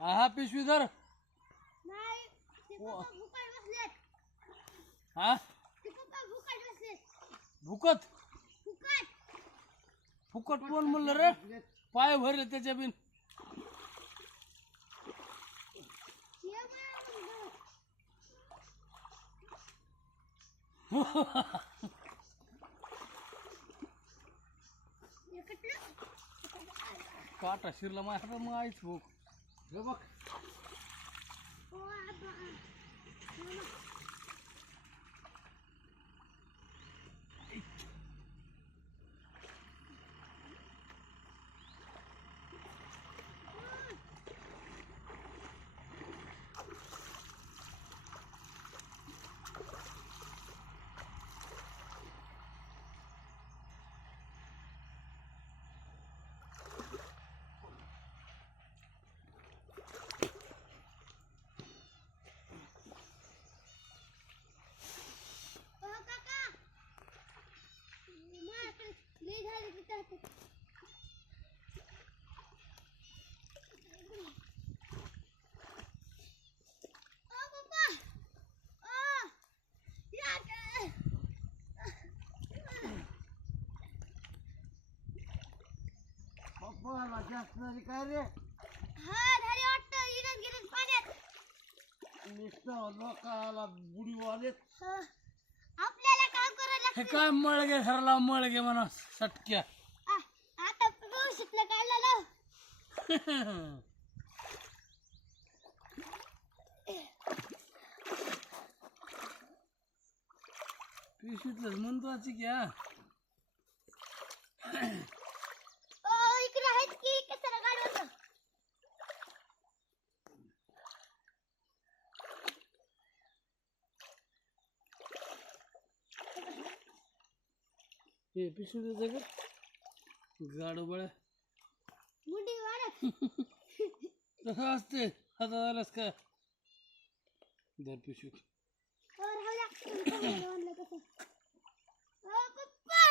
हा पिशवी धर. हा भुकत फुकट कोण म्हणलं रे? पाय भरले त्याच्या बिन. काटा शिरला माझ्या मग आईच भूक. हे बघ पप्पा जास्त झाली काय रे? नुसतं लोकाला बुडी वालेत. आपल्याला काम करायला हे काय मळगे घरला मळगे म्हणा सटक्या. आता भविष्यातलं काढलं. पिशवीतलंच महत्वाची घ्या. इकडे आहेत की कचरा काढवलं. हे पिशवी देते का गाडो बळ्या मुंडी वाढ. तसं असते हातात आलास का दर पिशवी. पप्पा